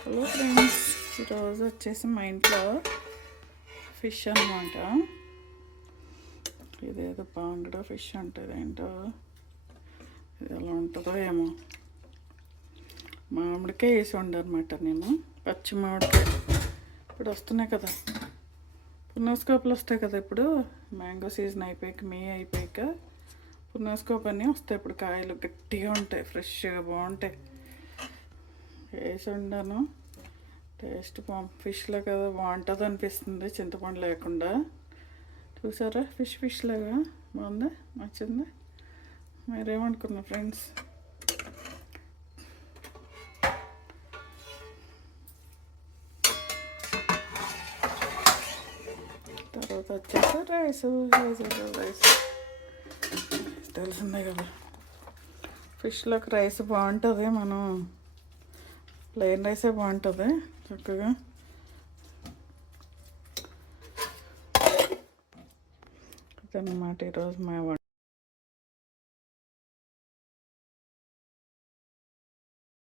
Hello friends, ఈరోజు వచ్చేసి మా ఇంట్లో ఫిష్ అన్నమాట. ఇదేదో బాంగడా ఫిష్ ఉంటుంది. ఏంటో ఇది ఎలా ఉంటుందో ఏమో. మామిడికాయ వేసి వండనమాట నేను. పచ్చి మామిడికాయ ఇప్పుడు వస్తున్నాయి కదా, పున్నోస్కోప్లు వస్తాయి కదా. ఇప్పుడు మ్యాంగో సీజన్ అయిపోయాక, మే అయిపోయాక పున్నోస్కోప్ అన్నీ వస్తాయి. ఇప్పుడు కాయలు గట్టిగా ఉంటాయి, ఫ్రెష్గా బాగుంటాయి. వేసి వండాను. టేస్ట్ ఫిష్లో కదా బాగుంటుంది అనిపిస్తుంది, చింతపండు లేకుండా. చూసారా, ఫిష్ లాగా బాగుందా, నచ్చింది. మీరేమనుకున్నారు ఫ్రెండ్స్? తర్వాత వచ్చేసి రైస్ తెలిసిందే కదా. ఫిష్లోకి రైస్ బాగుంటుంది, మనం ప్లెయిన్ రైసే బాగుంటుంది చక్కగా. అదన్నమాట ఈరోజు మా వంట.